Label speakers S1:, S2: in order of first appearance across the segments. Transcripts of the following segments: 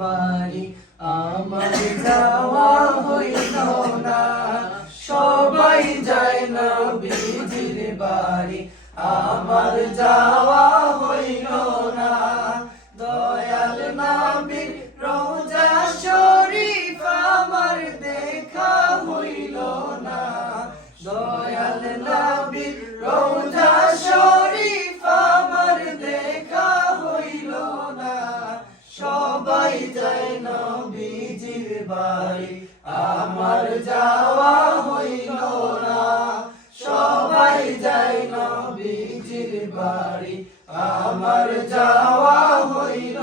S1: বাড়ি আমার যাওয়া হইল না। সবাই যায় না বিজির বাড়ি আমার যাওয়া বাড়ি, আমার যাওয়া হইল না। সবাই যাই নবীজির বাড়ি, আমার যাওয়া হইল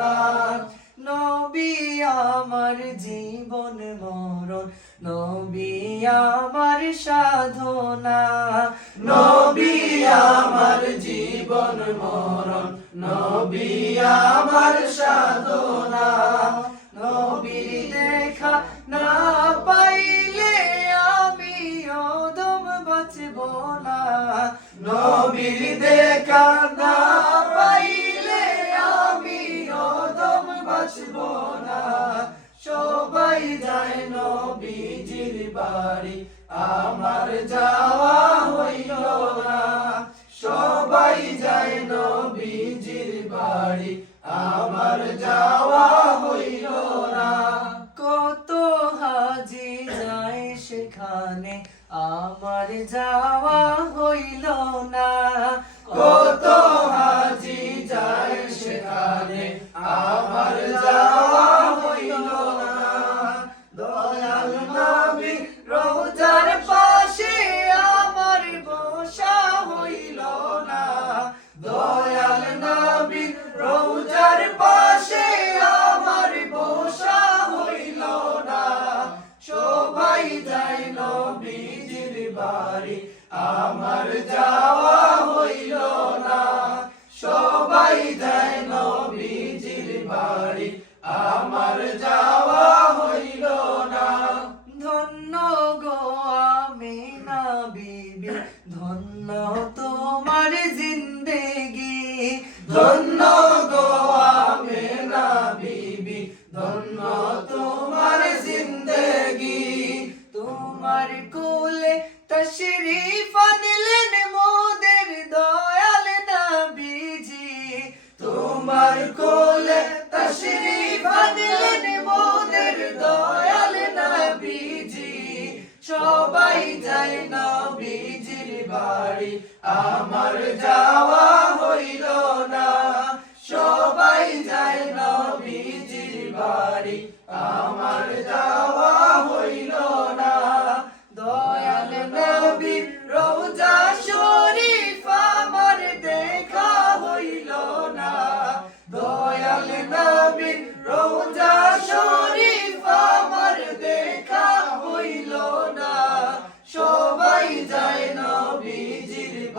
S1: না। নবী আমার জীবন মরণ, নবী আমার সাধনা। নবী আমার জীবন মরণ, নবী আমার সাধনা। বাঁচব না নবীর দেখা না পাইলে আমি অদম বাঁচব না। সবাই যায় নবীজির বাড়ি, আমার যাওয়া হইল না। সবাই যায় নবীজির বাড়ি, আমার যাওয়া সেখানে আমার যাওয়া হইল না কত আমার যাওয়া হইল না। সবাই যায় নবীজির বাড়ি। আমার যাওয়া হইল না। ধন্য গো আমি না বিবি, ধন্য তোমার জিন্দেগি। ধন্য গো তোমার কোলে তশরিফ আনলেন মোদের দয়াল নবীজি। সবাই যায় নবীজির বাড়ি। আমার যাওয়া